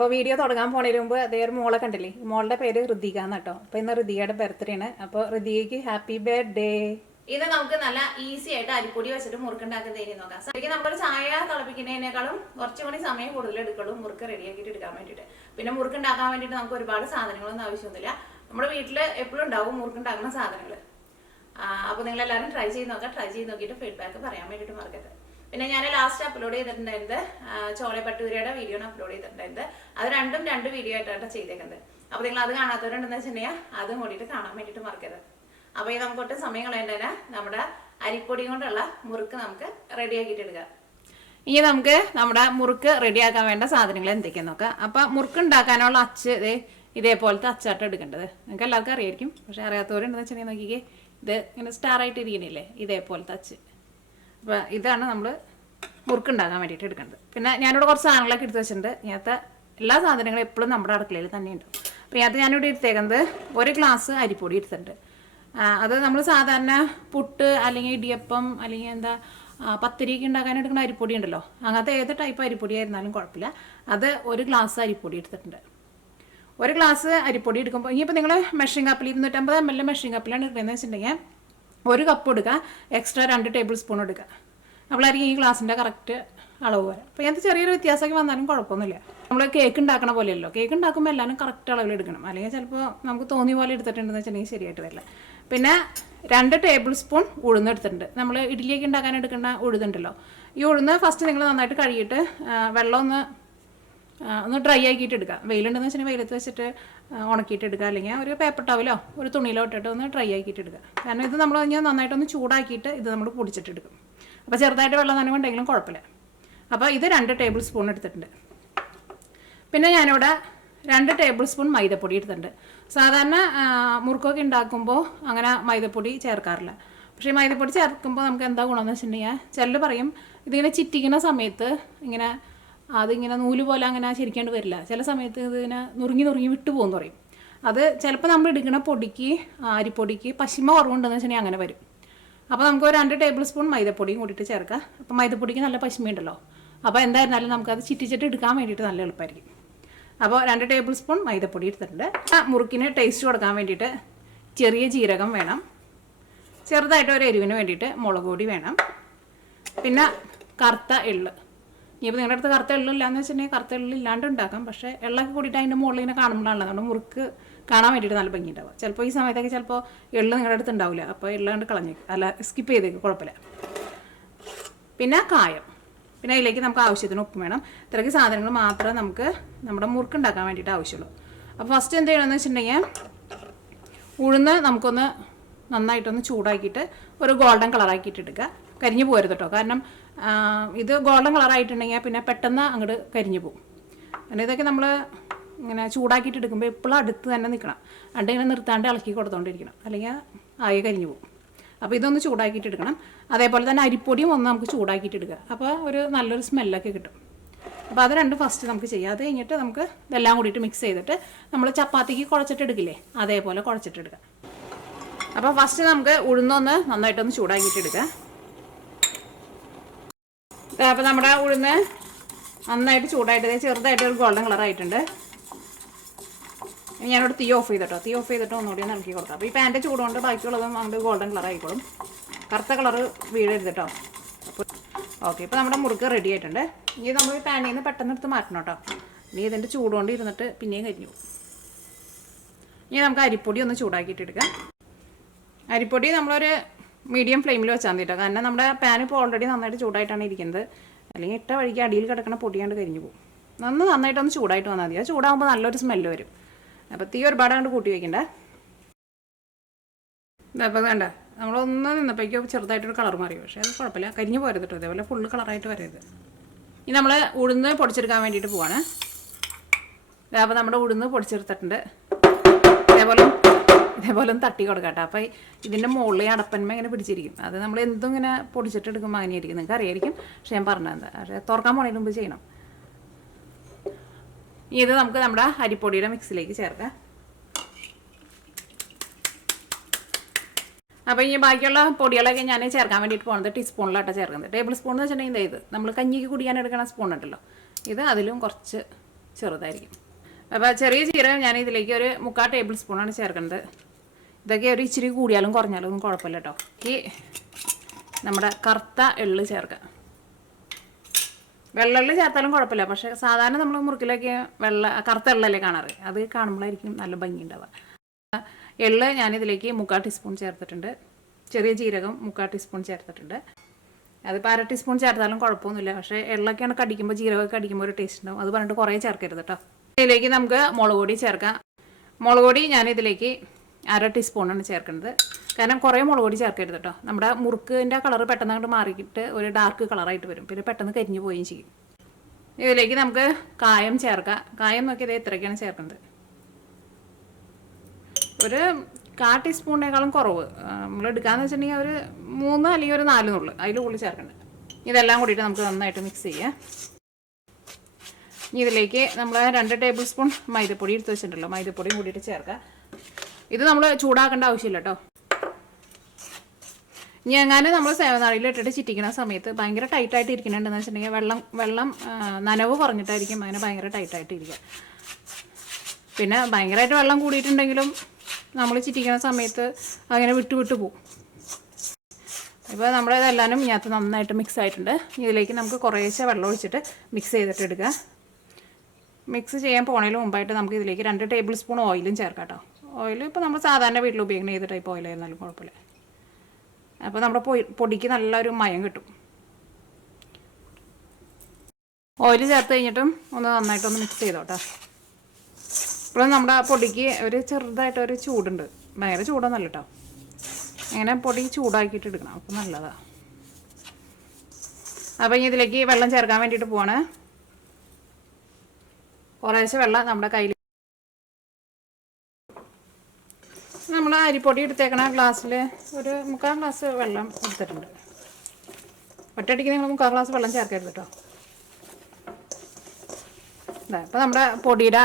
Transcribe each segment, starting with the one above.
അപ്പോൾ വീഡിയോ തുടങ്ങാൻ പോണതിന് മുമ്പ് അതേ ഒരു മോളെ കണ്ടില്ലേ, ഈ മോളുടെ പേര് ഋതിക എന്നാട്ടോ. അപ്പോൾ ഇന്ന് ഋതികയുടെ ബർത്ത്ഡേ ആണ്. അപ്പോൾ ഋതികയ്ക്ക് ഹാപ്പി ബർത്ത്ഡേ. ഇത് നമുക്ക് നല്ല ഈസി ആയിട്ട് അരിപ്പൊടി വെച്ചിട്ട് മുറുക്കുണ്ടാക്കുന്നതിന് നോക്കാം. ശരിക്കും നമ്മളൊരു ചായ തിളപ്പിക്കുന്നതിനേക്കാളും കുറച്ചും കൂടി സമയം കൂടുതൽ എടുക്കുള്ളൂ മുറുക്ക് റെഡിയാക്കിയിട്ട് എടുക്കാൻ വേണ്ടിയിട്ട്. പിന്നെ മുറുക്കുണ്ടാക്കാൻ വേണ്ടിയിട്ട് നമുക്ക് ഒരുപാട് സാധനങ്ങളൊന്നും ആവശ്യമൊന്നുമില്ല. നമ്മുടെ വീട്ടിൽ എപ്പോഴും ഉണ്ടാവും മുറുക്കുണ്ടാക്കുന്ന സാധനങ്ങൾ. അപ്പോൾ നിങ്ങളെല്ലാവരും ട്രൈ ചെയ്ത് നോക്കാം. ട്രൈ ചെയ്ത് നോക്കിയിട്ട് ഫീഡ്ബാക്ക് പറയാൻ വേണ്ടിയിട്ട് മറക്കരുത്. പിന്നെ ഞാൻ ലാസ്റ്റ് അപ്ലോഡ് ചെയ്തിട്ടുണ്ടായിരുന്നത് ചോള ഭട്ടൂരയുടെ വീഡിയോ അപ്ലോഡ് ചെയ്തിട്ടുണ്ടായിരുന്നത്. അത് രണ്ട് വീഡിയോ ആയിട്ടാണ് ചെയ്തേക്കുന്നത്. അപ്പോൾ നിങ്ങൾ അത് കാണാത്തവരുണ്ടെന്ന് വെച്ചിട്ടുണ്ടെങ്കിൽ അതും കൂടിയിട്ട് കാണാൻ വേണ്ടിയിട്ട് മറക്കരുത്. അപ്പോൾ ഈ നമുക്കൊട്ട് സമയം കളയേണ്ടതിന് നമ്മുടെ അരിപ്പൊടി കൊണ്ടുള്ള മുറുക്ക് നമുക്ക് റെഡിയാക്കിയിട്ട് എടുക്കാം. ഇനി നമുക്ക് നമ്മുടെ മുറുക്ക് റെഡിയാക്കാൻ വേണ്ട സാധനങ്ങൾ എന്തൊക്കെയാന്ന് നോക്കാം. അപ്പോൾ മുറുക്ക് ഉണ്ടാക്കാനുള്ള അച്ച് ഇതേപോലത്തെ അച്ചാട്ടം എടുക്കേണ്ടത്. നിങ്ങൾക്ക് എല്ലാവർക്കും അറിയായിരിക്കും, പക്ഷേ അറിയാത്തവരുണ്ടെന്ന് വെച്ചിട്ടുണ്ടെങ്കിൽ നോക്കിക്കേ, ഇത് ഇങ്ങനെ സ്റ്റാർ ആയിട്ട് ഇരിക്കണില്ലേ, ഇതേപോലത്തെ അച്ച്. അപ്പോൾ ഇതാണ് നമ്മൾ മുറുക്കുണ്ടാക്കാൻ വേണ്ടിയിട്ട് എടുക്കേണ്ടത്. പിന്നെ ഞാനിവിടെ കുറച്ച് സാധനങ്ങളൊക്കെ എടുത്ത് വെച്ചിട്ടുണ്ട്. ഇങ്ങനത്തെ എല്ലാ സാധനങ്ങളും എപ്പോഴും നമ്മുടെ അടുക്കളയിൽ തന്നെ ഉണ്ടാവും. അപ്പോൾ ഇതിനകത്ത് ഞാനിവിടെ എടുത്തേക്കുന്നത് 1 ഗ്ലാസ് അരിപ്പൊടി എടുത്തിട്ടുണ്ട്. അത് നമ്മൾ സാധാരണ പുട്ട് അല്ലെങ്കിൽ ഇടിയപ്പം അല്ലെങ്കിൽ പത്തിരിക്ക് ഉണ്ടാക്കാൻ എടുക്കുന്ന അരിപ്പൊടി ഉണ്ടല്ലോ, അങ്ങനത്തെ ഏത് ടൈപ്പ് അരിപ്പൊടി ആയിരുന്നാലും കുഴപ്പമില്ല. അത് 1 ഗ്ലാസ് അരിപ്പൊടി എടുത്തിട്ടുണ്ട്. 1 ഗ്ലാസ് അരിപ്പൊടി എടുക്കുമ്പോൾ ഇനിയിപ്പോൾ നിങ്ങൾ മെഷറിംഗ് കപ്പിൽ 250 ml മെഷറിംഗ് കപ്പിലാണ് എടുക്കുന്നതെന്ന് വെച്ചിട്ടുണ്ടെങ്കിൽ 1 കപ്പ് എടുക്കുക, എക്സ്ട്രാ 2 ടേബിൾ സ്പൂൺ എടുക്കുക. നമ്മളായിരിക്കും ഈ ഗ്ലാസിൻ്റെ കറക്റ്റ് അളവ് വരാം. അപ്പോൾ ഇതിനകത്ത് ചെറിയൊരു വ്യത്യാസമൊക്കെ വന്നാലും കുഴപ്പമൊന്നുമില്ല. നമ്മൾ കേക്ക് ഉണ്ടാക്കണ പോലെയല്ലോ, കേക്ക് ഉണ്ടാക്കുമ്പോൾ എല്ലാവരും കറക്റ്റ് അളവിൽ എടുക്കണം, അല്ലെങ്കിൽ ചിലപ്പോൾ നമുക്ക് തോന്നിയ പോലെ എടുത്തിട്ടുണ്ടെന്ന് വെച്ചിട്ടുണ്ടെങ്കിൽ ശരിയായിട്ട് വരില്ല. പിന്നെ 2 ടേബിൾ സ്പൂൺ ഉഴുന്ന് എടുത്തിട്ടുണ്ട്. നമ്മൾ ഇഡ്ഡലിയൊക്കെ ഉണ്ടാക്കാൻ എടുക്കേണ്ട ഉഴുതുണ്ടല്ലോ, ഈ ഉഴുന്ന് ഫസ്റ്റ് നിങ്ങൾ നന്നായിട്ട് കഴുകിയിട്ട് വെള്ളം ഒന്ന് ഡ്രൈ ആക്കിയിട്ട് എടുക്കുക. വെയിലുണ്ടെന്ന് വെച്ചിട്ടുണ്ടെങ്കിൽ വെയിലത്ത് വെച്ചിട്ട് ഉണക്കിയിട്ട് എടുക്കുക, അല്ലെങ്കിൽ ഒരു പേപ്പർ ടവലോ ഒരു തുണിയിലോ ഇട്ടിട്ട് ഒന്ന് ഡ്രൈ ആക്കിയിട്ട് എടുക്കുക. കാരണം ഇത് നമ്മൾ നന്നായിട്ടൊന്ന് ചൂടാക്കിയിട്ട് ഇത് നമ്മൾ പൊടിച്ചിട്ട് എടുക്കും. അപ്പോൾ ചെറുതായിട്ട് വെള്ളം നനവുണ്ടെങ്കിലും കുഴപ്പമില്ല. അപ്പോൾ ഇത് 2 ടേബിൾ സ്പൂൺ എടുത്തിട്ടുണ്ട്. പിന്നെ ഞാനിവിടെ 2 ടേബിൾ സ്പൂൺ മൈദപ്പൊടി എടുത്തിട്ടുണ്ട്. സാധാരണ മുറുക്കൊക്കെ ഉണ്ടാക്കുമ്പോൾ അങ്ങനെ മൈദപ്പൊടി ചേർക്കാറില്ല. പക്ഷേ മൈദപ്പൊടി ചേർക്കുമ്പോൾ നമുക്ക് എന്താ ഗുണമെന്ന് വെച്ചിട്ടുണ്ടെങ്കിൽ, ചിലർ പറയും ഇതിങ്ങനെ ചിറ്റിക്കുന്ന സമയത്ത് അതിങ്ങനെ നൂല് പോലെ അങ്ങനെ ശരിക്കാണ്ട് വരില്ല, ചില സമയത്ത് ഇതിങ്ങനെ നുറുങ്ങി വിട്ടു പോകുമെന്ന് പറയും. അത് ചിലപ്പോൾ നമ്മൾ എടുക്കുന്ന പൊടിക്ക് അരിപ്പൊടിക്ക് പശിമ കുറവുണ്ടെന്ന് വെച്ചിട്ടുണ്ടെങ്കിൽ അങ്ങനെ വരും. അപ്പോൾ നമുക്ക് 2 ടേബിൾ സ്പൂൺ മൈദപ്പൊടിയും കൂട്ടിയിട്ട് ചേർക്കാം. അപ്പോൾ മൈദപ്പൊടിക്ക് നല്ല പശിമയുണ്ടല്ലോ, അപ്പോൾ എന്തായിരുന്നാലും നമുക്കത് ചിറ്റിച്ചിട്ട് എടുക്കാൻ വേണ്ടിയിട്ട് നല്ല എളുപ്പമായിരിക്കും. അപ്പോൾ 2 ടേബിൾ സ്പൂൺ മൈദപ്പൊടി എടുത്തിട്ടുണ്ട്. മുറുക്കിന് ടേസ്റ്റ് കൊടുക്കാൻ വേണ്ടിയിട്ട് ചെറിയ ജീരകം വേണം, ചെറുതായിട്ട് ഒരു എരിവിന് വേണ്ടിയിട്ട് മുളക് പൊടി വേണം, പിന്നെ കറുത്ത എള്ള്. ഇനിയിപ്പോൾ നിങ്ങളുടെ അടുത്ത് കറുത്ത എള്ളില്ലാന്ന് വെച്ചിട്ടുണ്ടെങ്കിൽ കറുത്ത എള്ള് ഇല്ലാണ്ട് ഉണ്ടാക്കാം. പക്ഷേ എള്ളൊക്കെ കൂടിയിട്ട് അതിൻ്റെ മുകളിൽ ഇങ്ങനെ കാണുമ്പോഴാണല്ലോ നമ്മുടെ മുറുക്ക് കാണാൻ വേണ്ടിയിട്ട് നല്ല ഭംഗി ഉണ്ടാവുക. ചിലപ്പോൾ ഈ സമയത്തൊക്കെ ചിലപ്പോൾ എള്ള് നിങ്ങളുടെ അടുത്ത് ഉണ്ടാവില്ല, അപ്പോൾ എള്ളാണ്ട് സ്കിപ്പ് ചെയ്തേക്ക്, കുഴപ്പമില്ല. പിന്നെ കായം, പിന്നെ അതിലേക്ക് നമുക്ക് ആവശ്യത്തിന് ഉപ്പ് വേണം. ഇത്രയ്ക്ക് സാധനങ്ങൾ മാത്രമേ നമുക്ക് നമ്മുടെ മുറുക്ക് ഉണ്ടാക്കാൻ വേണ്ടിയിട്ട് ആവശ്യമുള്ളൂ. അപ്പോൾ ഫസ്റ്റ് എന്ത് ചെയ്യണമെന്ന് വെച്ചിട്ടുണ്ടെങ്കിൽ, ഉഴുന്ന് നമുക്കൊന്ന് നന്നായിട്ടൊന്ന് ചൂടാക്കിയിട്ട് ഒരു ഗോൾഡൻ കളറാക്കിയിട്ട് എടുക്കുക. കരിഞ്ഞു പോകരുത് കേട്ടോ, കാരണം ഇത് ഗോൾഡൻ കളറായിട്ടുണ്ടെങ്കിൽ പിന്നെ പെട്ടെന്ന് അങ്ങോട്ട് കരിഞ്ഞു പോകും. പിന്നെ ഇതൊക്കെ നമ്മൾ ഇങ്ങനെ ചൂടാക്കിയിട്ട് എടുക്കുമ്പോൾ എപ്പോഴും അടുത്ത് തന്നെ നിൽക്കണം, അണ്ട് ഇങ്ങനെ നിർത്താണ്ട് ഇളക്കി കൊടുത്തുകൊണ്ടിരിക്കണം, അല്ലെങ്കിൽ ആയി കരിഞ്ഞു പോകും. അപ്പോൾ ഇതൊന്ന് ചൂടാക്കിയിട്ട് എടുക്കണം. അതേപോലെ തന്നെ അരിപ്പൊടിയും ഒന്ന് നമുക്ക് ചൂടാക്കിയിട്ട് എടുക്കുക. അപ്പോൾ ഒരു നല്ലൊരു സ്മെല്ലൊക്കെ കിട്ടും. അപ്പോൾ അത് രണ്ടും ഫസ്റ്റ് നമുക്ക് ചെയ്യാം. അത് കഴിഞ്ഞിട്ട് നമുക്ക് ഇതെല്ലാം കൂടിയിട്ട് മിക്സ് ചെയ്തിട്ട് നമ്മൾ ചപ്പാത്തിക്ക് കുഴച്ചിട്ട് എടുക്കില്ലേ, അതേപോലെ കുഴച്ചിട്ട് എടുക്കുക. അപ്പോൾ ഫസ്റ്റ് നമുക്ക് ഉഴുന്നൊന്ന് നന്നായിട്ടൊന്ന് ചൂടാക്കിയിട്ട് എടുക്കുക. അപ്പോൾ നമ്മുടെ ഉഴുന്ന് നന്നായിട്ട് ചൂടായിട്ട് ചെറുതായിട്ട് ഒരു ഗോൾഡൻ കളറായിട്ടുണ്ട്. ഞാനിവിടെ തീ ഓഫ് ചെയ്തിട്ട് ഒന്നുകൂടി ഒന്ന് ഇളക്കി കൊടുക്കാം. അപ്പോൾ ഈ പാൻ്റെ ചൂടുകൊണ്ട് ബാക്കിയുള്ളതും അങ്ങോട്ട് ഗോൾഡൻ കളർ ആയിക്കോളും, കറുത്ത കളറ് വീഴരുത് കേട്ടോ. അപ്പോൾ ഓക്കെ, ഇപ്പോൾ നമ്മുടെ മുറുക്ക് റെഡി ആയിട്ടുണ്ട്. ഇനി നമ്മൾ ഈ പാനിൽ നിന്ന് പെട്ടെന്ന് എടുത്ത് മാറ്റണം കേട്ടോ, ഇനി ഇതിൻ്റെ ചൂടുകൊണ്ട് ഇരുന്നിട്ട് പിന്നെയും കരിഞ്ഞു പോകും. ഇനി നമുക്ക് അരിപ്പൊടി ഒന്ന് ചൂടാക്കിയിട്ട് എടുക്കാം. അരിപ്പൊടി നമ്മളൊരു മീഡിയം ഫ്ലെയിമിൽ വെച്ചാൽ മതി കേട്ടോ, കാരണം നമ്മുടെ പാൻ ഇപ്പോൾ ഓൾറെഡി നന്നായിട്ട് ചൂടായിട്ടാണ് ഇരിക്കുന്നത്. അല്ലെങ്കിൽ ഇട്ട വഴിക്ക് അടിയിൽ കിടക്കണ പൊടിയാണ്ട് കരിഞ്ഞു പോകും. നന്നായിട്ടൊന്ന് ചൂടായിട്ട് വന്നാൽ മതി. അത് ചൂടാകുമ്പോൾ നല്ലൊരു സ്മെല്ല് വരും. അപ്പോൾ തീ ഒരുപാട് അങ്ങോട്ട് കൂട്ടി വയ്ക്കണ്ട. ഇതപ്പോൾ വേണ്ട, നമ്മളൊന്ന് നിന്നപ്പോഴേക്കും ചെറുതായിട്ടൊരു കളർ മാറി, പക്ഷേ അത് കുഴപ്പമില്ല, കരിഞ്ഞു പോരുത് കേട്ടോ, ഇതേപോലെ ഫുള്ള് കളറായിട്ട് വരരുത്. ഇനി നമ്മൾ ഉഴുന്ന് പൊടിച്ചെടുക്കാൻ വേണ്ടിയിട്ട് പോവാണ്. അപ്പോൾ നമ്മുടെ ഉഴുന്ന് പൊടിച്ചെടുത്തിട്ടുണ്ട്. ഇതേപോലെ ഒന്ന് തട്ടി കൊടുക്കാം കേട്ടോ. അപ്പോൾ ഇതിൻ്റെ മുകളിൽ അടപ്പന്മ ഇങ്ങനെ പിടിച്ചിരിക്കും, അത് നമ്മൾ എന്തും ഇങ്ങനെ പൊടിച്ചിട്ട് എടുക്കുമ്പോൾ അങ്ങനെയായിരിക്കും. നിങ്ങൾക്ക് അറിയായിരിക്കും, പക്ഷേ ഞാൻ പറഞ്ഞത് പക്ഷേ തുറക്കാൻ പോണതിന് മുമ്പ് ചെയ്യണം. ഇത് നമുക്ക് നമ്മുടെ അരിപ്പൊടിയുടെ മിക്സിലേക്ക് ചേർക്കാം. അപ്പോൾ ഇനി ബാക്കിയുള്ള പൊടികളൊക്കെ ഞാൻ ചേർക്കാൻ വേണ്ടിയിട്ട് പോകുന്നത് ടീസ്പൂണിലാട്ടോ ചേർക്കുന്നത്. ടേബിൾ സ്പൂൺ എന്ന് വെച്ചിട്ടുണ്ടെങ്കിൽ ഇത് നമ്മൾ കഞ്ഞിക്ക് കുടിക്കാൻ എടുക്കുന്ന സ്പൂൺ ഉണ്ടല്ലോ, ഇത് അതിലും കുറച്ച് ചെറുതായിരിക്കും. അപ്പോൾ ചെറിയ ജീരകം ഞാൻ ഇതിലേക്ക് ഒരു 3/4 ടേബിൾ സ്പൂണാണ് ചേർക്കുന്നത്. ഇതൊക്കെ ഒരു ഇച്ചിരി കൂടിയാലും കുറഞ്ഞാലും ഒന്നും കുഴപ്പമില്ല കേട്ടോ. ഈ നമ്മുടെ കറുത്ത എള്ള് ചേർക്കാം. വെള്ളെള്ള് ചേർത്താലും കുഴപ്പമില്ല, പക്ഷേ സാധാരണ നമ്മൾ മുറുക്കിലൊക്കെ കറുത്ത എള്ളല്ലേ കാണാറ്, അത് കാണുമ്പോഴായിരിക്കും നല്ല ഭംഗി ഉണ്ടാവുക. എള്ള് ഞാനിതിലേക്ക് 3/4 ടീസ്പൂൺ ചേർത്തിട്ടുണ്ട്. ചെറിയ ജീരകം 3/4 ടീസ്പൂൺ ചേർത്തിട്ടുണ്ട്. അതിപ്പോൾ 1/2 ടീസ്പൂൺ ചേർത്താലും കുഴപ്പമൊന്നുമില്ല, പക്ഷേ എള്ളൊക്കെയാണ് കടിക്കുമ്പോൾ ജീരകമൊക്കെ കടിക്കുമ്പോൾ ഒരു ടേസ്റ്റ് ഉണ്ടാവും. അത് പറഞ്ഞിട്ട് കുറേ ചേർക്കരുത് കേട്ടോ. ഇതിലേക്ക് നമുക്ക് മുളക് പൊടി ചേർക്കാം. മുളക് പൊടി ഞാനിതിലേക്ക് 1/2 ടീസ്പൂണാണ് ചേർക്കുന്നത്. കാരണം കുറേ മുളക് പൊടി ചേർക്കരുത് കേട്ടോ. നമ്മുടെ മുറുക്കിൻ്റെ കളർ പെട്ടെന്ന് അങ്ങോട്ട് മാറിയിട്ട് ഒരു ഡാർക്ക് കളറായിട്ട് വരും, പിന്നെ പെട്ടെന്ന് കരിഞ്ഞു പോവുകയും ചെയ്യും. ഇതിലേക്ക് നമുക്ക് കായം ചേർക്കാം. കായം നോക്കിയത് എത്രയ്ക്കാണ് ചേർക്കുന്നത്, ഒരു 1/4 ടീസ്പൂണിനേക്കാളും കുറവ് നമ്മൾ എടുക്കാമെന്ന് വെച്ചിട്ടുണ്ടെങ്കിൽ ഒരു 3 അല്ലെങ്കിൽ ഒരു 4 നുള്ളു അതിൽ കൂടുതൽ ചേർക്കേണ്ടത്. ഇതെല്ലാം കൂടിയിട്ട് നമുക്ക് നന്നായിട്ട് മിക്സ് ചെയ്യാം. ഇതിലേക്ക് നമ്മൾ 2 ടേബിൾ സ്പൂൺ മൈദപ്പൊടി എടുത്ത് വെച്ചിട്ടുണ്ടല്ലോ, മൈദപ്പൊടിയും കൂടിയിട്ട് ചേർക്കാം. ഇത് നമ്മൾ ചൂടാക്കേണ്ട ആവശ്യമില്ല കേട്ടോ. ഇനി എങ്ങാനും നമ്മൾ സേവനാഴിയിൽ ഇട്ടിട്ട് ചിറ്റിക്കുന്ന സമയത്ത് ഭയങ്കര ടൈറ്റായിട്ട് ഇരിക്കുന്നുണ്ടെന്ന് വെച്ചിട്ടുണ്ടെങ്കിൽ വെള്ളം നനവ് കുറഞ്ഞിട്ടായിരിക്കും അങ്ങനെ ഭയങ്കര ടൈറ്റായിട്ട് ഇരിക്കുക. പിന്നെ ഭയങ്കരമായിട്ട് വെള്ളം കൂടിയിട്ടുണ്ടെങ്കിലും നമ്മൾ ചിറ്റിക്കുന്ന സമയത്ത് അങ്ങനെ വിട്ട് പോകും. ഇപ്പോൾ നമ്മുടെ ഇതെല്ലാനും ഇതിനകത്ത് നന്നായിട്ട് മിക്സ് ആയിട്ടുണ്ട്. ഇതിലേക്ക് നമുക്ക് കുറേശ്ശെ വെള്ളം ഒഴിച്ചിട്ട് മിക്സ് ചെയ്തിട്ട് എടുക്കുക. മിക്സ് ചെയ്യാൻ പോണതിന് മുമ്പായിട്ട് നമുക്ക് ഇതിലേക്ക് 2 ടേബിൾ സ്പൂൺ ഓയിലും ചേർക്കാം കേട്ടോ. ഓയിൽ ഇപ്പോൾ നമ്മൾ സാധാരണ വീട്ടിൽ ഉപയോഗിക്കുന്ന ഏത് ടൈപ്പ് ഓയിലായിരുന്നാലും കുഴപ്പമില്ല. അപ്പോൾ നമ്മുടെ പൊടിക്ക് നല്ലൊരു മയം കിട്ടും. ഓയിൽ ചേർത്ത് കഴിഞ്ഞിട്ടും ഒന്ന് നന്നായിട്ടൊന്ന് മിക്സ് ചെയ്തോട്ടോ. ഇപ്പോൾ നമ്മുടെ പൊടിക്ക് ഒരു ചെറുതായിട്ടൊരു ചൂടുണ്ട്, ഭയങ്കര ചൂടൊന്നല്ല കേട്ടോ. അങ്ങനെ പൊടി ചൂടാക്കിയിട്ട് എടുക്കണം, അപ്പോൾ നല്ലതാണ്. അപ്പോൾ ഇനി ഇതിലേക്ക് വെള്ളം ചേർക്കാൻ വേണ്ടിയിട്ട് പോവാണ്. കുറേശ്ശെ വെള്ളം നമ്മുടെ കയ്യിൽ, നമ്മൾ അരിപ്പൊടി എടുത്തേക്കണ ഗ്ലാസ്സിൽ ഒരു 3/4 ഗ്ലാസ് വെള്ളം എടുത്തിട്ടുണ്ട്. ഒറ്റയടിക്ക് നിങ്ങൾ 3/4 ഗ്ലാസ് വെള്ളം ചേർക്കരുത് കേട്ടോ. ഇതാ ഇപ്പോൾ നമ്മുടെ പൊടിയുടെ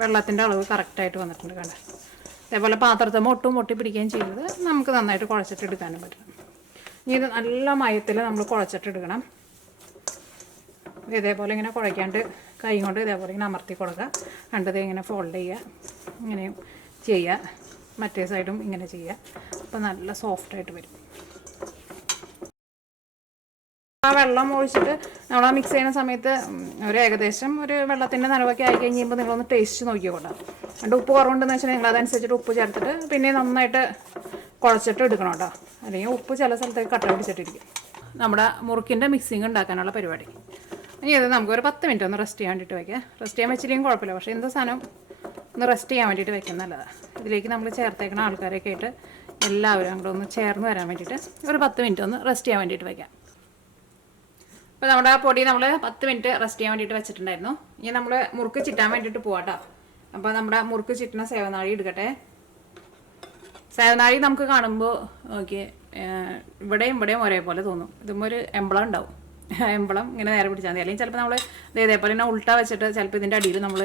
വെള്ളത്തിൻ്റെ അളവ് കറക്റ്റായിട്ട് വന്നിട്ടുണ്ട് കണ്ട. അതേപോലെ പാത്രത്തിൽ ഒട്ടി പിടിക്കുകയും ചെയ്യുന്നത് നമുക്ക് നന്നായിട്ട് കുഴച്ചിട്ട് എടുക്കാനും പറ്റണം. ഇനി ഇത് നല്ല മയത്തിൽ നമ്മൾ കുഴച്ചിട്ടെടുക്കണം. ഇതേപോലെ ഇങ്ങനെ കുഴയ്ക്കാണ്ട് കൈ കൊണ്ട് ഇതേപോലെ ഇങ്ങനെ അമർത്തി കൊടുക്കുക. കണ്ടത് ഇങ്ങനെ ഫോൾഡ് ചെയ്യുക, ഇങ്ങനെയും ചെയ്യുക, മറ്റേ സൈഡും ഇങ്ങനെ ചെയ്യുക. അപ്പോൾ നല്ല സോഫ്റ്റായിട്ട് വരും. ആ വെള്ളം ഒഴിച്ചിട്ട് നമ്മൾ ആ മിക്സ് ചെയ്യുന്ന സമയത്ത് ഒരു ഏകദേശം ഒരു വെള്ളത്തിൻ്റെ നനവൊക്കെ ആയി കഴിയുമ്പോൾ നിങ്ങളൊന്ന് ടേസ്റ്റ് നോക്കിക്കോട്ടെ. അതുകൊണ്ട് ഉപ്പ് കുറവുണ്ടെന്ന് വെച്ചാൽ നിങ്ങൾ അതനുസരിച്ചിട്ട് ഉപ്പ് ചേർത്തിട്ട് പിന്നെ നന്നായിട്ട് കുഴച്ചിട്ട് എടുക്കണം കേട്ടോ. അല്ലെങ്കിൽ ഉപ്പ് ചില സ്ഥലത്തേക്ക് കട്ട പിടിച്ചിട്ടിരിക്കും. നമ്മുടെ മുറുക്കിൻ്റെ മിക്സിങ് ഉണ്ടാക്കാനുള്ള പരിപാടി. ഇനി ഇത് നമുക്കൊരു 10 മിനിറ്റ് ഒന്ന് റെസ്റ്റ് ചെയ്യാൻ വേണ്ടിയിട്ട് വയ്ക്കാം. റെസ്റ്റ് ചെയ്യാൻ വെച്ചില്ലെങ്കിൽ കുഴപ്പമില്ല, പക്ഷേ എന്ത് സാധനം ഒന്ന് റെസ്റ്റ് ചെയ്യാൻ വേണ്ടിയിട്ട് വയ്ക്കുന്നത് നല്ലതാണ്. ഇതിലേക്ക് നമ്മൾ ചേർത്തേക്കുന്ന ആൾക്കാരൊക്കെ ആയിട്ട് എല്ലാവരും അങ്ങോട്ട് ഒന്ന് ചേർന്ന് വരാൻ വേണ്ടിയിട്ട് ഒരു 10 മിനിറ്റ് ഒന്ന് റെസ്റ്റ് ചെയ്യാൻ വേണ്ടിയിട്ട് വയ്ക്കാം. അപ്പോൾ നമ്മുടെ ആ പൊടി നമ്മൾ 10 മിനിറ്റ് റെസ്റ്റ് ചെയ്യാൻ വേണ്ടിയിട്ട് വെച്ചിട്ടുണ്ടായിരുന്നു. ഇനി നമ്മൾ മുറുക്ക് ചിറ്റാൻ വേണ്ടിയിട്ട് പോവാട്ടോ. അപ്പോൾ നമ്മുടെ മുറുക്ക് ചിറ്റുന്ന സേവനാഴി എടുക്കട്ടെ. സേവനാഴി നമുക്ക് കാണുമ്പോൾ ഓക്കെ ഇവിടെയും ഒരേപോലെ തോന്നും. ഇതുമ്പോൾ ഒരു എംബ്ലം ഉണ്ടാവും. എംബ്ലം ഇങ്ങനെ നേരെ പിടിച്ചാൽ മതി. അല്ലെങ്കിൽ ചിലപ്പോൾ നമ്മൾ ഇതേപോലെ തന്നെ ഉൾട്ട വെച്ചിട്ട് ചിലപ്പോൾ ഇതിൻ്റെ അടിയിൽ നമ്മൾ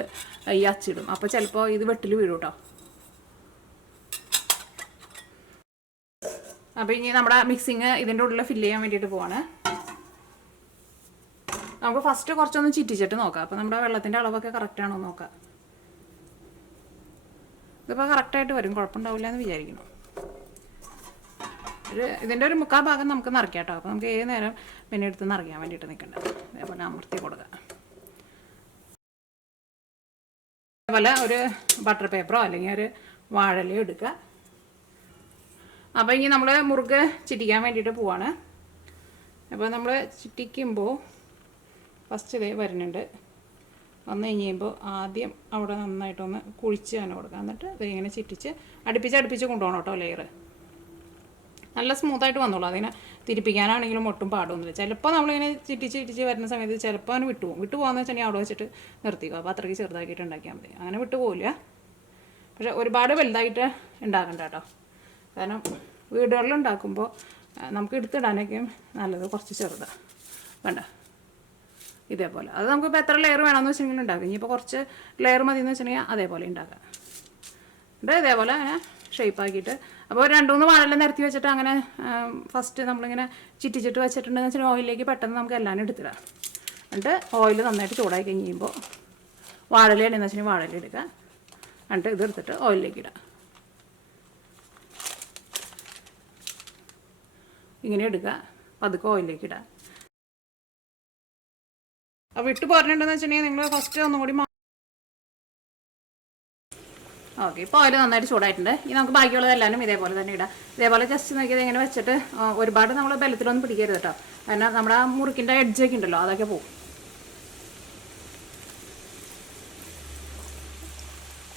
ഈ അച്ചിടും. അപ്പോൾ ചിലപ്പോൾ ഇത് വെട്ടിൽ വീഴും കേട്ടോ. അപ്പോൾ ഇനി നമ്മുടെ മിക്സിങ് ഇതിൻ്റെ ഉള്ളിൽ ഫില്ല് ചെയ്യാൻ വേണ്ടിയിട്ട് പോവാണ്. നമുക്ക് ഫസ്റ്റ് കുറച്ചൊന്ന് ചിറ്റിച്ചിട്ട് നോക്കാം. അപ്പോൾ നമ്മുടെ വെള്ളത്തിൻ്റെ അളവൊക്കെ കറക്റ്റാണോ നോക്കാം. ഇതിപ്പോൾ കറക്റ്റായിട്ട് വരും, കുഴപ്പമുണ്ടാവില്ല എന്ന് വിചാരിക്കണം. ഇതിൻ്റെ ഒരു 3/4 ഭാഗം നമുക്ക് നിറയ്ക്കാം കേട്ടോ. അപ്പോൾ നമുക്ക് ഏത് നേരം പിന്നെ എടുത്ത് നിറയ്ക്കാൻ വേണ്ടിയിട്ട് നിൽക്കണ്ട. അതേപോലെ അമർത്തി കൊടുക്കുക. അതേപോലെ ഒരു ബട്ടർ പേപ്പറോ അല്ലെങ്കിൽ ഒരു വാഴലയോ എടുക്കുക. അപ്പോൾ ഇനി നമ്മൾ മുറുക്ക് ചിറ്റിക്കാൻ വേണ്ടിയിട്ട് പോവാണ്. അപ്പോൾ നമ്മൾ ചിറ്റിക്കുമ്പോൾ ഫസ്റ്റ് ഇതേ വരുന്നുണ്ട്. വന്നു കഴിയുമ്പോൾ ആദ്യം അവിടെ നന്നായിട്ടൊന്ന് കുഴിച്ച് തന്നെ കൊടുക്കുക. എന്നിട്ട് ഇതിങ്ങനെ ചിറ്റിച്ച് അടുപ്പിച്ച് കൊണ്ടുപോകണം കേട്ടോ. ലെയർ നല്ല സ്മൂത്തായിട്ട് വന്നോളൂ. അതിനെ തിരിപ്പിക്കാനാണെങ്കിലും ഒട്ടും പാടൊന്നുമില്ല. ചിലപ്പോൾ നമ്മളിങ്ങനെ ചിറ്റിച്ച് വരുന്ന സമയത്ത് ചിലപ്പോൾ അവന് വിട്ടുപോകാന്ന് വെച്ചിട്ടുണ്ടെങ്കിൽ അവിടെ വെച്ചിട്ട് നിർത്തിക്കുക. അപ്പോൾ അത്രയ്ക്ക് ചെറുതാക്കിയിട്ട് ഉണ്ടാക്കിയാൽ മതി. അങ്ങനെ വിട്ടുപോകില്ല, പക്ഷേ ഒരുപാട് വലുതായിട്ട് ഉണ്ടാക്കണ്ട കേട്ടോ. കാരണം വീടുകളിൽ ഉണ്ടാക്കുമ്പോൾ നമുക്ക് എടുത്തിടാനൊക്കെയും നല്ലത് കുറച്ച് ചെറുതാണ്. വേണ്ട ഇതേപോലെ അത് നമുക്കിപ്പോൾ എത്ര ലെയർ വേണമെന്ന് വെച്ചിട്ടുണ്ടെങ്കിൽ ഉണ്ടാക്കാം. ഇനിയിപ്പോൾ കുറച്ച് ലെയർ മതി എന്ന് വെച്ചിട്ടുണ്ടെങ്കിൽ അതേപോലെ ഉണ്ടാക്കാം. എന്നിട്ട് ഇതേപോലെ അങ്ങനെ ഷേപ്പാക്കിയിട്ട് അപ്പോൾ 2-3 വാഴെല്ലാം നിരത്തി വെച്ചിട്ട് അങ്ങനെ ഫസ്റ്റ് നമ്മളിങ്ങനെ ചിറ്റിച്ചിട്ട് വെച്ചിട്ടുണ്ടെന്ന് വെച്ചാൽ ഓയിലിലേക്ക് പെട്ടെന്ന് നമുക്ക് എല്ലാം എടുത്തിടാം. എന്നിട്ട് ഓയിൽ നന്നായിട്ട് ചൂടായി കഴിഞ്ഞ് കഴിയുമ്പോൾ വാഴയിലെന്ന് വെച്ചാൽ വാഴയില എടുക്കുക. എന്നിട്ട് ഇതെടുത്തിട്ട് ഓയിലിലേക്ക് ഇടുക. ഇങ്ങനെ എടുക്കുക, പതുക്കെ ഓയിലിലേക്ക് ഇടുക. അപ്പോൾ ഇട്ട് പറഞ്ഞിട്ടുണ്ടെന്ന് വെച്ചിട്ടുണ്ടെങ്കിൽ നിങ്ങൾ ഫസ്റ്റ് ഒന്നും കൂടി ഓക്കെ. ഇപ്പോൾ ഓയിൽ നന്നായിട്ട് ചൂടായിട്ടുണ്ട്. ഇനി നമുക്ക് ബാക്കിയുള്ളതെല്ലാവരും ഇതേപോലെ തന്നെ ഇടാം. ഇതേപോലെ ജസ്റ്റ് നോക്കിയത് ഇങ്ങനെ വെച്ചിട്ട് ഒരുപാട് നമ്മൾ ബലത്തിലൊന്നും പിടിക്കരുത് കേട്ടോ. കാരണം നമ്മുടെ ആ മുറുക്കിൻ്റെ എഡ്ജൊക്കെ ഉണ്ടല്ലോ, അതൊക്കെ പോകും.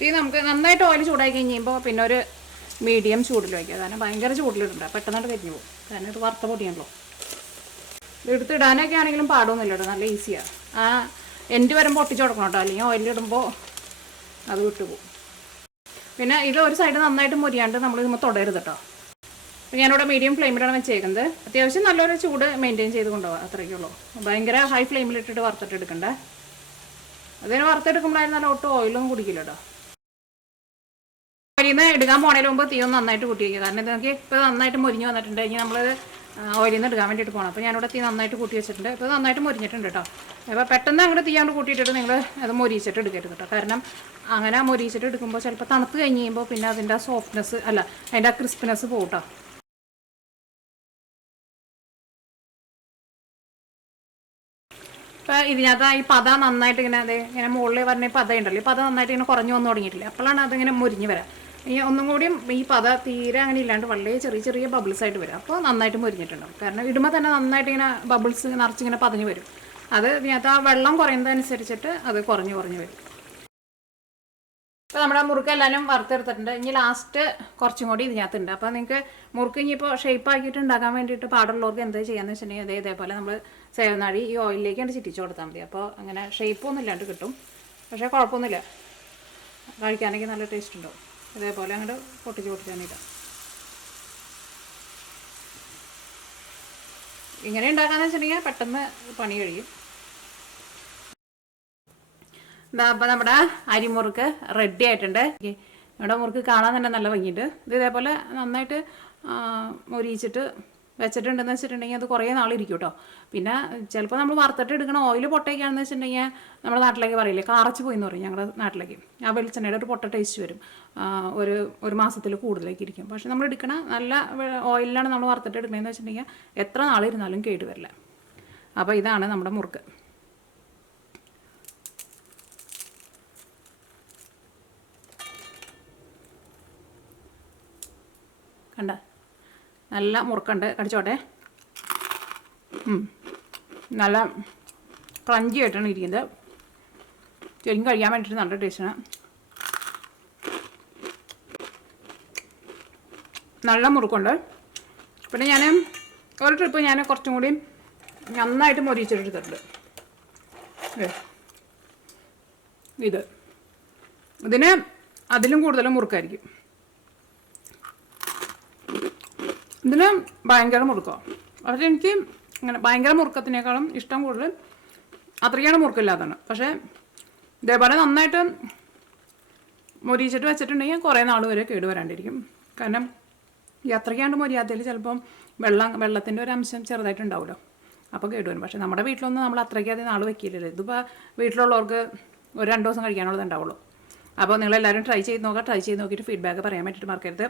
ഈ നമുക്ക് നന്നായിട്ട് ഓയിൽ ചൂടായി കഴിയുമ്പോൾ പിന്നെ ഒരു മീഡിയം ചൂടിൽ വയ്ക്കുക. കാരണം ഭയങ്കര ചൂടിലിടണ്ട, പെട്ടെന്നായിട്ട് കരിഞ്ഞു പോകും. കാരണം ഇത് വറുത്ത പൊടിയാണല്ലോ. ഇത് എടുത്തിടാനൊക്കെ ആണെങ്കിലും പാടൊന്നുമില്ല കേട്ടോ, നല്ല ഈസിയാണ്. ആ എൻഡ് വരുമ്പോൾ ഒട്ടിച്ച് കൊടുക്കണം കേട്ടോ, അല്ലെങ്കിൽ ഓയിലിടുമ്പോൾ അത് വിട്ടുപോകും. പിന്നെ ഇത് ഒരു സൈഡ് നന്നായിട്ട് മുരിയാണ്ട് നമ്മൾ ഇതുമ്പോൾ തുടരുത് കേട്ടോ. അപ്പോൾ ഞാനിവിടെ മീഡിയം ഫ്ലെയിമിലാണ് വെച്ചേക്കുന്നത്. അത്യാവശ്യം നല്ലൊരു ചൂട് മെയിൻറ്റെയിൻ ചെയ്ത് കൊണ്ടുപോകാം, അത്രയ്ക്കുള്ളൂ. ഭയങ്കര ഹൈ ഫ്ലെയിമിലിട്ടിട്ട് വറുത്തിട്ട് എടുക്കണ്ടേ. അതിന് വറുത്തെടുക്കുമ്പോഴായിരുന്നാലും ഒട്ടും ഓയിലൊന്നും കുടിക്കില്ല കേട്ടോ. ഓയിലിൽ നിന്ന് എടുക്കാൻ പോണതിന് മുമ്പ് തീ ഒന്ന് നന്നായിട്ട് കൂട്ടി വയ്ക്കുക. കാരണം ഇത് നമുക്ക് ഇപ്പോൾ നന്നായിട്ട് മുരിഞ്ഞ് വന്നിട്ടുണ്ട്. ഇനി നമ്മൾ ഓയിലിൽ നിന്ന് എടുക്കാൻ വേണ്ടിയിട്ട് പോകണം. അപ്പോൾ ഞാനിവിടെ തീ നന്നായിട്ട് കൂട്ടി വെച്ചിട്ടുണ്ട്. ഇപ്പോൾ നന്നായിട്ട് മുരിഞ്ഞിട്ടുണ്ട് കേട്ടോ. അപ്പോൾ പെട്ടെന്ന് അങ്ങോട്ട് തീ അങ്ങോട്ട് കൂട്ടിയിട്ടിട്ട് നിങ്ങൾ അത് മൊരിച്ചിട്ട് എടുക്കരുത് കേട്ടോ. കാരണം അങ്ങനെ മൊരിച്ചിട്ട് എടുക്കുമ്പോൾ ചിലപ്പോൾ തണുത്ത് കഴിഞ്ഞ് കഴിയുമ്പോൾ പിന്നെ അതിൻ്റെ സോഫ്റ്റ്നെസ് അല്ല അതിൻ്റെ ആ ക്രിസ്പിനെസ് പോകും കേട്ടോ. ഇപ്പോൾ ഇതിനകത്ത് ഈ പത നന്നായിട്ട് ഇങ്ങനെ ഇങ്ങനെ മുകളിൽ വരുന്ന ഈ പത ഉണ്ടല്ലോ, ഈ പത നന്നായിട്ട് ഇങ്ങനെ കുറഞ്ഞു വന്നു തുടങ്ങിയിട്ടില്ല. അപ്പോഴാണ് അതിങ്ങനെ മുരിഞ്ഞ് വരാം. ഈ ഒന്നും കൂടിയും ഈ പത തീരെ അങ്ങനെ ഇല്ലാണ്ട് വളരെ ചെറിയ ചെറിയ ബബിൾസ് ആയിട്ട് വരും. അപ്പോൾ നന്നായിട്ട് മുരിഞ്ഞിട്ടുണ്ടാവും. കാരണം ഇടുമ്പോൾ തന്നെ നന്നായിട്ട് ഇങ്ങനെ ബബിൾസ് നിറച്ചിങ്ങനെ പതഞ്ഞ് വരും. അത് ഇതിനകത്ത് ആ വെള്ളം കുറയുന്നതനുസരിച്ചിട്ട് അത് കുറഞ്ഞ് വരും. ഇപ്പോൾ നമ്മുടെ മുറുക്ക് എല്ലാവരും വറുത്തെടുത്തിട്ടുണ്ട്. ഇനി ലാസ്റ്റ് കുറച്ചും കൂടി ഇതിനകത്തുണ്ട്. അപ്പോൾ നിങ്ങൾക്ക് മുറുക്ക് ഇനിയിപ്പോൾ ഷേപ്പ് ആക്കിയിട്ട് ഉണ്ടാക്കാൻ വേണ്ടിയിട്ട് പാടുള്ളവർക്ക് എന്താ ചെയ്യാന്ന് വെച്ചിട്ടുണ്ടെങ്കിൽ ഇതേപോലെ നമ്മൾ സേവനാഴി ഈ ഓയിലിലേക്കാണ് ചിറ്റിച്ച് കൊടുത്താൽ മതി. അപ്പോൾ അങ്ങനെ ഷേപ്പൊന്നും ഇല്ലാണ്ട് കിട്ടും. പക്ഷേ കുഴപ്പമൊന്നുമില്ല, കഴിക്കാനൊക്കെ നല്ല ടേസ്റ്റ് ഉണ്ടാവും. ഇതേപോലെ അങ്ങോട്ട് പൊട്ടിച്ച് ഇടാം. ഇങ്ങനെ ഉണ്ടാക്കാന്ന് വെച്ചിട്ടുണ്ടെങ്കിൽ പെട്ടെന്ന് പണി കഴിയും. ഇതാ അപ്പം നമ്മുടെ അരിമുറുക്ക് റെഡി ആയിട്ടുണ്ട്. നമ്മുടെ മുറുക്ക് കാണാൻ തന്നെ നല്ല ഭംഗിയുണ്ട്. ഇത് ഇതേപോലെ നന്നായിട്ട് മൊരിയിച്ചിട്ട് വെച്ചിട്ടുണ്ടെന്ന് വെച്ചിട്ടുണ്ടെങ്കിൽ അത് കുറേ നാളിരിക്കും കേട്ടോ. പിന്നെ ചിലപ്പോൾ നമ്മൾ വറുത്തിട്ട് എടുക്കണ ഓയിൽ പൊട്ടയൊക്കെയാണെന്ന് വെച്ചിട്ടുണ്ടെങ്കിൽ നമ്മുടെ നാട്ടിലേക്ക് പറയില്ലേ, കാറച്ച് പോയി എന്ന് പറയും ഞങ്ങളുടെ നാട്ടിലേക്ക്. ആ വെളിച്ചെണ്ണയുടെ ഒരു പൊട്ട ടേസ്റ്റ് വരും, ഒരു മാസത്തിൽ കൂടുതലേക്ക് ഇരിക്കും. പക്ഷെ നമ്മൾ എടുക്കണ നല്ല ഓയിലാണ് നമ്മൾ വറുത്തിട്ട് എടുക്കണമെന്ന് വെച്ചിട്ടുണ്ടെങ്കിൽ എത്ര നാളിരുന്നാലും കേടുവരില്ല. അപ്പോൾ ഇതാണ് നമ്മുടെ മുറുക്ക്. കണ്ട നല്ല മുറുക്കുണ്ട്, കടിച്ചോട്ടെ. നല്ല ക്രഞ്ചി ആയിട്ടാണ് ഇരിക്കുന്നത്. ശരിക്കും കഴിക്കാൻ വേണ്ടിയിട്ട് നല്ല ടേസ്റ്റാണ്. നല്ല മുറുക്കുണ്ട്. പിന്നെ ഞാൻ ഒരു ട്രിപ്പ് ഞാൻ കുറച്ചും കൂടി നന്നായിട്ട് മൊരിച്ചിട്ടെടുത്തിട്ടുണ്ട്. ഇതിന് അതിലും കൂടുതലും മുറുക്കായിരിക്കും. ഇതിന് ഭയങ്കര മുറുക്കമാണ്. പക്ഷേ എനിക്ക് അങ്ങനെ ഭയങ്കര മുറുക്കത്തിനേക്കാളും ഇഷ്ടം കൂടുതൽ അത്രയ്ക്കാണ് മുറുക്കില്ലാത്തതാണ്. പക്ഷേ ഇതേപോലെ നന്നായിട്ട് മൊരിച്ചിട്ട് വെച്ചിട്ടുണ്ടെങ്കിൽ കുറേ നാൾ വരെ കേടുവരാണ്ടിരിക്കും. കാരണം ഈ അത്രയ്ക്കാണ്ട് മൊരിയാത്തതിൽ ചിലപ്പം വെള്ളത്തിൻ്റെ ഒരു അംശം ചെറുതായിട്ടുണ്ടാവുമല്ലോ, അപ്പോൾ കേടുവരും. പക്ഷേ നമ്മുടെ വീട്ടിലൊന്നും നമ്മൾ അത്രയ്ക്ക് അധികം നാൾ വെക്കില്ലല്ലോ. ഇതിപ്പോൾ വീട്ടിലുള്ളവർക്ക് ഒരു 2 ദിവസം കഴിക്കാനുള്ളത് ഉണ്ടാവുള്ളൂ. അപ്പോൾ നിങ്ങളെല്ലാവരും ട്രൈ ചെയ്ത് നോക്കിയിട്ട് ഫീഡ്ബാക്ക് പറയാൻ വേണ്ടിയിട്ട് മറക്കരുത്.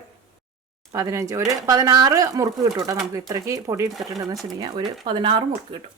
16 മുറുക്ക് കിട്ടും കേട്ടോ. നമുക്ക് ഇത്രയ്ക്ക് പൊടി എടുത്തിട്ടുണ്ടെന്ന് വെച്ചിട്ടുണ്ടെങ്കിൽ ഒരു 16 മുറുക്ക് കിട്ടും.